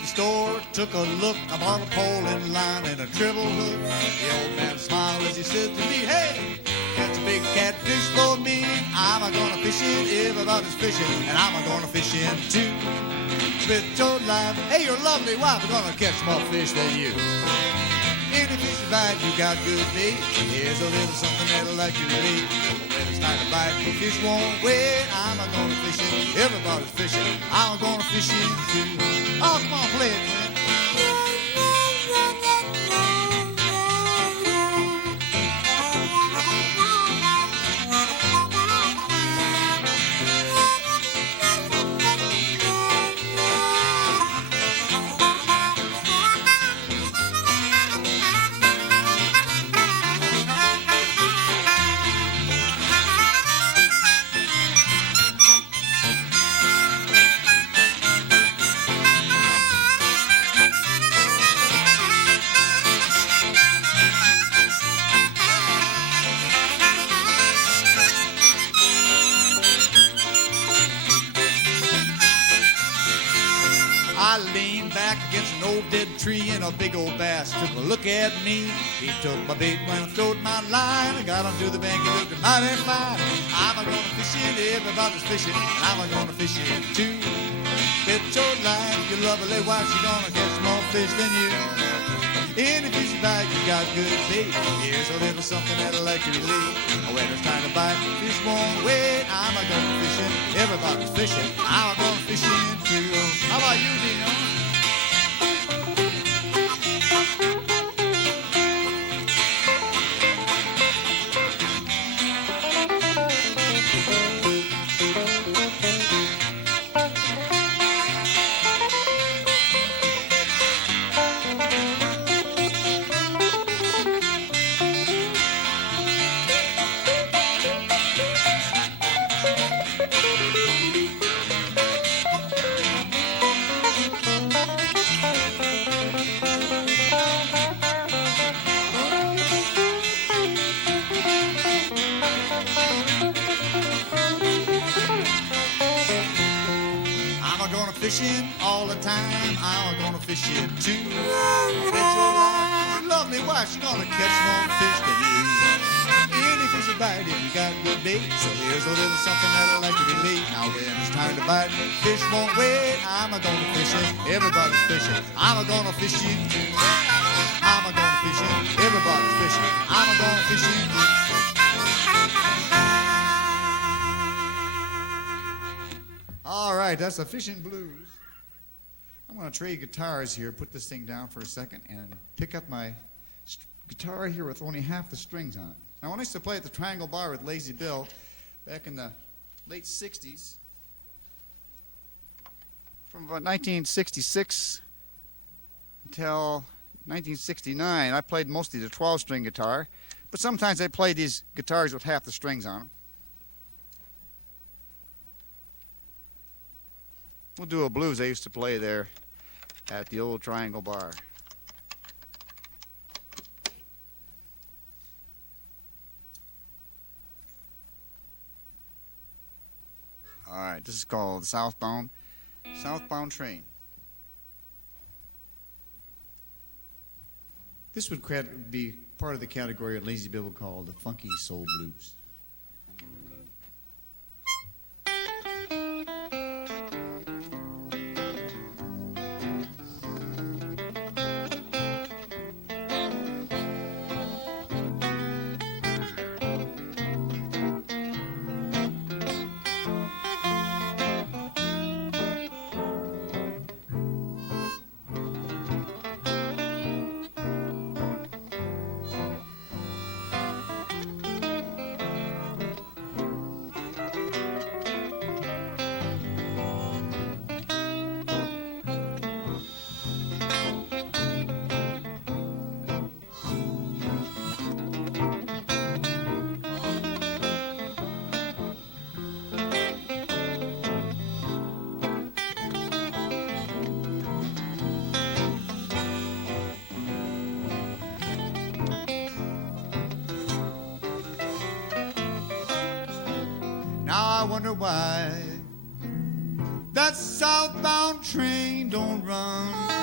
the store, took a look. I bought a pole in line and a treble hook. The old man smiled as he said to me, hey, catch a big catfish for me. I'm a-gonna fish it, everybody's fishing, and I'm a-gonna fish in too. With your life, hey, your lovely wife is gonna catch more fish than you. Any fish you bite, you got good bait. Here's a little something that'll like you to eat. When it's time to bite, the fish won't wait. I'm a-gonna fish it, everybody's fishing. I'm a-gonna fish it too. Oh, come on, play it, man. I leaned back against an old dead tree and a big old bass took a look at me. He took my bait when I throwed my line. I got onto the bank and looked mighty fine. I'm a-gonna fish it, everybody's fishing, and I'm a-gonna fish it too. Bet your life, your lovely wife, she's gonna catch more fish than you. Any fish you bite, you got good bait. Here's a little something that'll like you to leave. When it's time to bite, fish won't wait. I'm a-gonna fish it, everybody's fishing, I'm a-gonna fish it too. How about you, Dino? Fishing all the time, I'm gonna fish it too. Bet your life, your lovely wife, she's gonna catch more fish than you. Any fish you bite, if you got good bait. So here's a little something that'll like you to eat. Now when it's time to bite, fish won't wait. I'm gonna fish it, everybody's fishing. I'm gonna fish it too. I'm gonna fish it, everybody's fishing. I'm gonna fish it too. All right, that's the fishing blues. I'm going to trade guitars here, put this thing down for a second, and pick up my guitar here with only half the strings on it. Now, when I used to play at the Triangle Bar with Lazy Bill back in the late 60s, from about 1966 until 1969, I played mostly the 12-string guitar, but sometimes I played these guitars with half the strings on them. We'll do a blues I used to play there at the old Triangle Bar. All right, this is called Southbound Train. This would be part of the category of Lazy Bill would call the funky soul blues. Now I wonder why that southbound train don't run.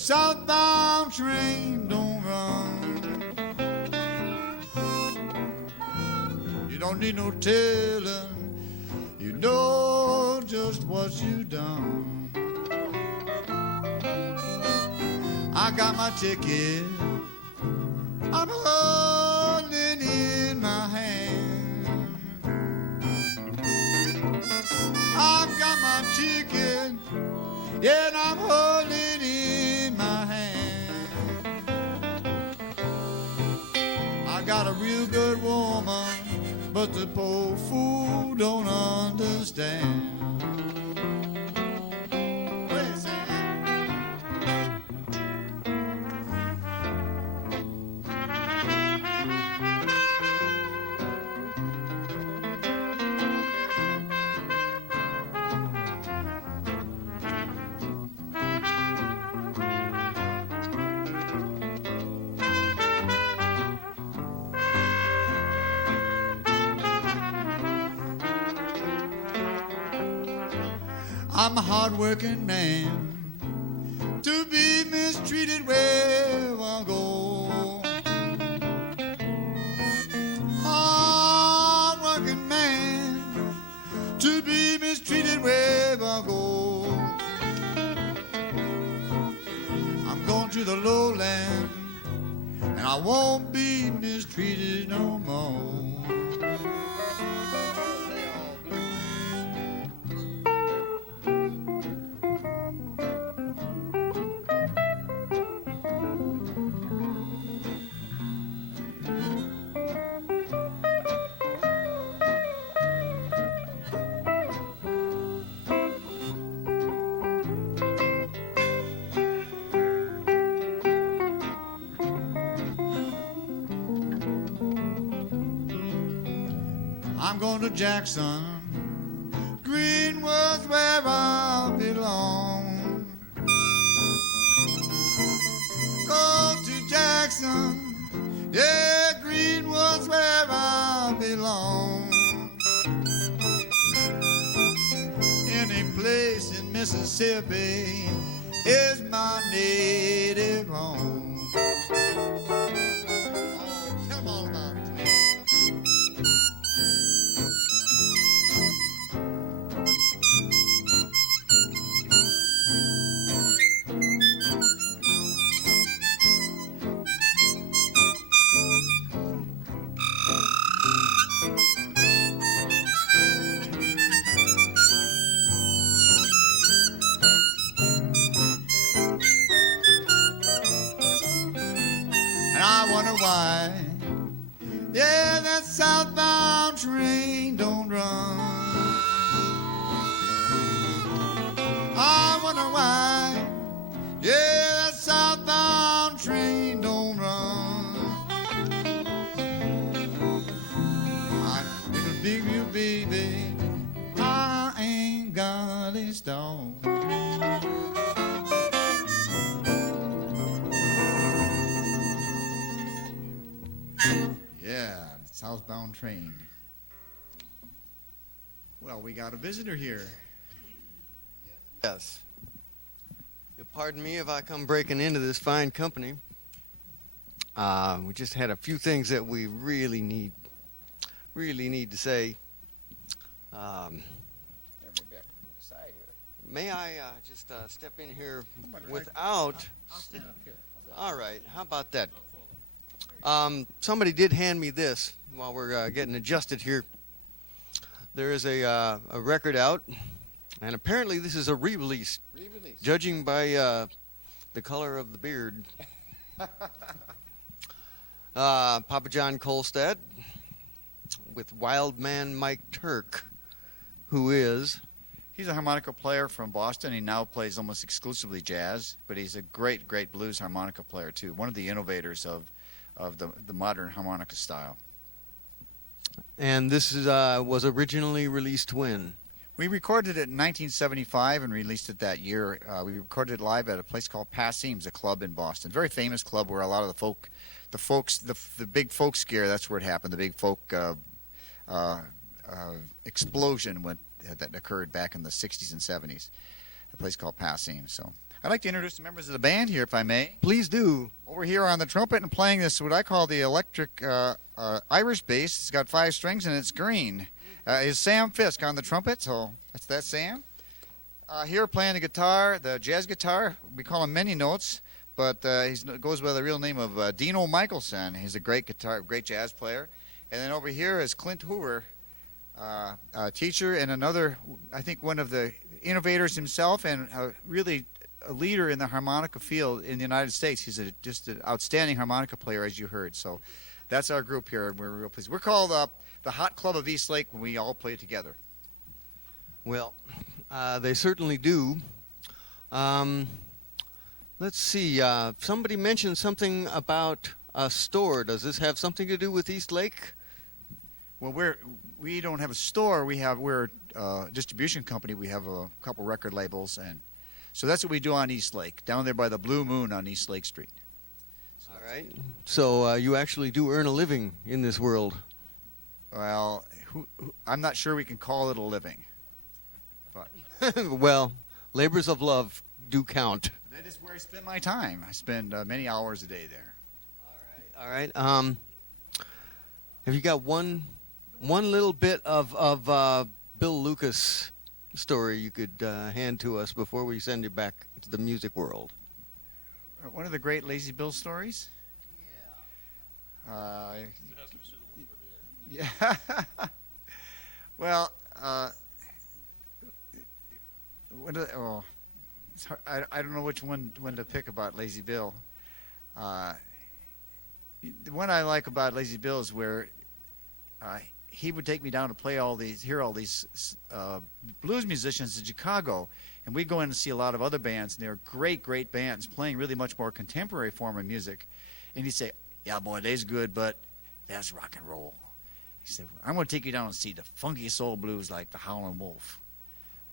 southbound train don't run. You don't need no telling, you know just what you done. I got my ticket, I'm holding in my hand. I've got my ticket, yeah, and I'm holding in my hand. I got a real good woman, but the poor fool don't understand. I'm a hard-working man, to be mistreated where I go. Hard-working man, to be mistreated where I go. I'm going to the lowland, and I won't be mistreated no more. I'm going to Jackson, Greenwood's where I belong. Go to Jackson, yeah, Greenwood's where I belong. Any place in Mississippi is my native home. Oh, tell 'em all about it. And I wonder why, yeah, that southbound train don't run. I wonder why, yeah, that southbound train don't run. It'll be you, baby, I ain't got a stone. Yeah, southbound train. Well, we got a visitor here. Yes. You'll pardon me if I come breaking into this fine company. We just had a few things that we really need to say. Maybe I can move aside here. May I just step in here without? I'll stand up here. All right. How about that? Somebody did hand me this while we're getting adjusted here. There is a record out, and apparently this is a re-release. Re-release. Judging by the color of the beard. Papa John Kolstad with Wild Man Mike Turk, who is... He's a harmonica player from Boston. He now plays almost exclusively jazz, but he's a great, great blues harmonica player too. One of the innovators of the modern harmonica style. And this is was originally released when? We recorded it in 1975 and released it that year. We recorded it live at a place called Passim's, a club in Boston. Very famous club where a lot of the big folk scare, that's where it happened. The big folk explosion that occurred back in the 60s and 70s. A place called Passim. So I'd like to introduce the members of the band here, if I may. Please do. Over here on the trumpet and playing this, what I call the electric Irish bass. It's got 5 strings and it's green. Is Sam Fisk on the trumpet, so that's Sam. Here playing the guitar, the jazz guitar. We call him Many Notes, but he goes by the real name of Dino Michelson. He's a great jazz player. And then over here is Clint Hoover, a teacher and another, I think, one of the innovators himself and really a leader in the harmonica field in the United States. He's just an outstanding harmonica player, as you heard. So that's our group here, and we're real pleased. We're called the Hot Club of East Lake when we all play together. Well, they certainly do. Let's see. Somebody mentioned something about a store. Does this have something to do with East Lake? Well, we don't have a store. We're a distribution company. We have a couple record labels, and so that's what we do on East Lake, down there by the Blue Moon on East Lake Street. All right. So you actually do earn a living in this world. Well, I'm not sure we can call it a living. But Well, labors of love do count. that is where I spend my time. I spend many hours a day there. All right. Have you got one little bit of Bill Lucas story you could hand to us before we send you back to the music world? One of the great Lazy Bill stories? Yeah. Yeah. Well, it's hard. I don't know which one to pick about Lazy Bill. The one I like about Lazy Bill is where he would take me down to hear all these blues musicians in Chicago, and we'd go in and see a lot of other bands, and they were great bands playing really much more contemporary form of music. And he'd say, "Yeah, boy, they's good, but that's rock and roll." He said, "I'm going to take you down and see the funky soul blues like the Howlin' Wolf."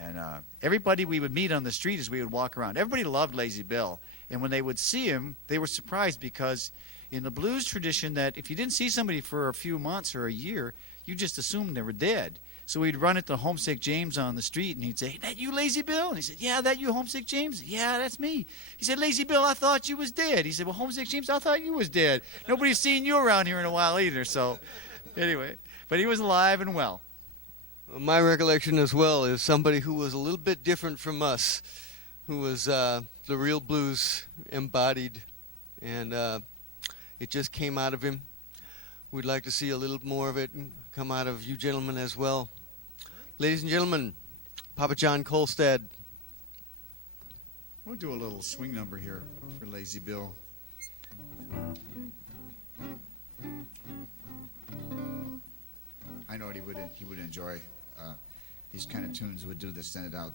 And everybody we would meet on the street as we would walk around, everybody loved Lazy Bill. And when they would see him, they were surprised because in the blues tradition that if you didn't see somebody for a few months or a year, you just assumed they were dead. So we'd run into Homesick James on the street, and he'd say, "That you, Lazy Bill?" And he said, "Yeah, that you, Homesick James?" "Yeah, that's me." He said, "Lazy Bill, I thought you was dead." He said, "Well, Homesick James, I thought you was dead. Nobody's seen you around here in a while either." So anyway, but he was alive and well. My recollection as well is somebody who was a little bit different from us, who was the real blues embodied, and it just came out of him. We'd like to see a little more of it come out of you gentlemen as well. Ladies and gentlemen, Papa John Kolstad. We'll do a little swing number here for Lazy Bill. I know he would enjoy these kind of tunes. Would do this, send it out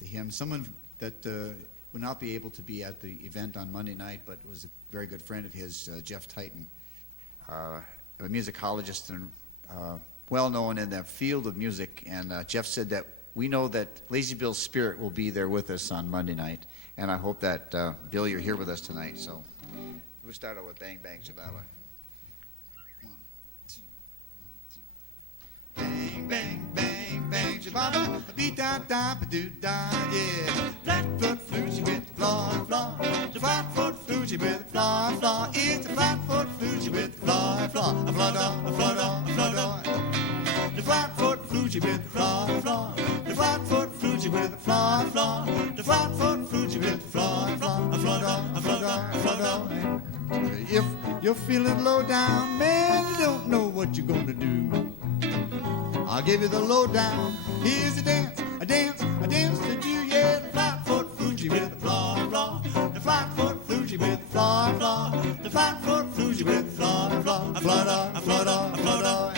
to him. Someone that would not be able to be at the event on Monday night, but was a very good friend of his, Jeff Titan, a musicologist and well known in the field of music. And Jeff said that we know that Lazy Bill's spirit will be there with us on Monday night, and I hope that Bill, you're here with us tonight. So we'll start out with Bang Bang Shababa. Bang, bang, bang, bang, shababa, beat da da ba do da, yeah. Flatfoot floozy with flaw, flaw. The flatfoot floozy with flaw, flaw. It's a flatfoot floozy with flaw, flaw. A flaw da, a flaw da, a flaw da. The flatfoot floozy with flaw, flaw. The flatfoot floozy with flaw, flaw. The flatfoot floozy with flaw, flaw. A flaw da, a flaw da, a flaw da. If you're feeling low down, man, you don't know what you're gonna do. I'll give you the lowdown. Here's a dance to do, yeah. The flatfoot floozy with the flaw, flaw. The flatfoot floozy with the flaw, flaw. The flatfoot floozy with the flaw, flaw. A flaw da, a flaw da, a flaw da.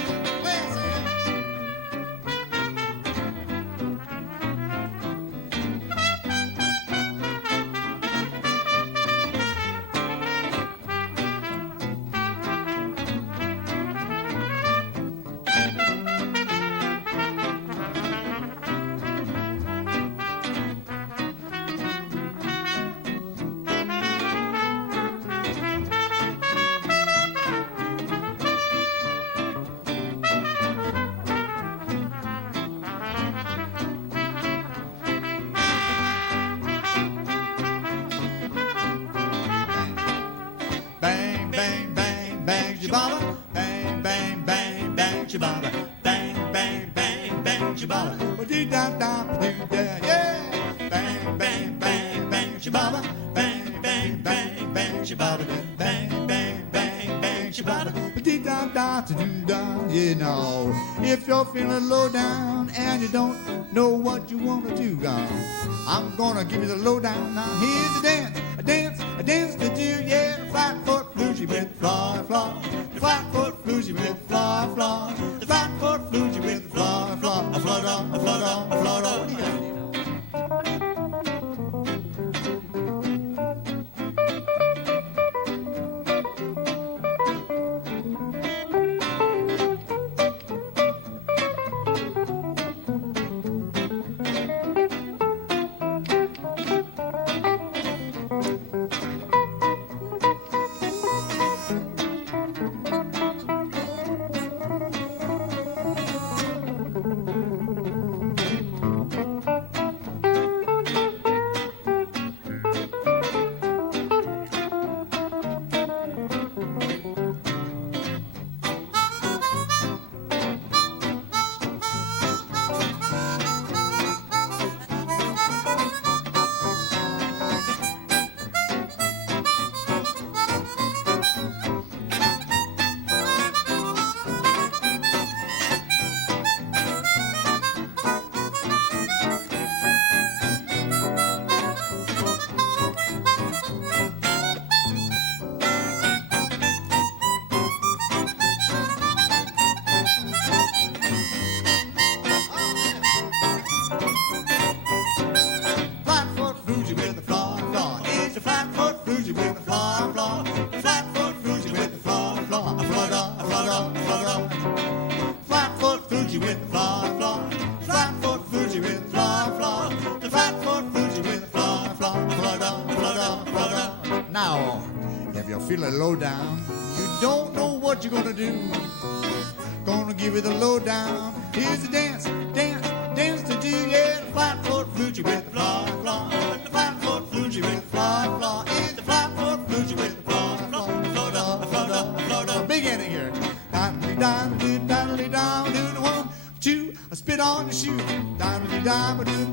Yeah. Bang, bang, bang, bang, shababa. Bang, bang, bang, bang, shababa. Bang, bang, bang, bang, shababa. You know, if you're feeling low down and you don't know what you want to do, I'm gonna give you the lowdown now. Here's a dance, a dance, a dance to do. Yeah, the flat-foot floozy with the fly, fly. The flat-foot floozy with the fly, fly. The flat-foot floozy with the fly, fly. A flutter, a flutter, a flutter. What do you got? Now, if you're feeling low down, you don't know what you're gonna do. Gonna give you the lowdown. Here's the dance, dance, dance to do. Yeah, the flat-foot floozy with the fly, fly. The flat-foot floozy with the fly, fly. It's the flat-foot floozy with the fly, fly. A flutter, a flutter. Big ending here. Down, do, down, do, 1, 2. Spit on your shoe. Down, do,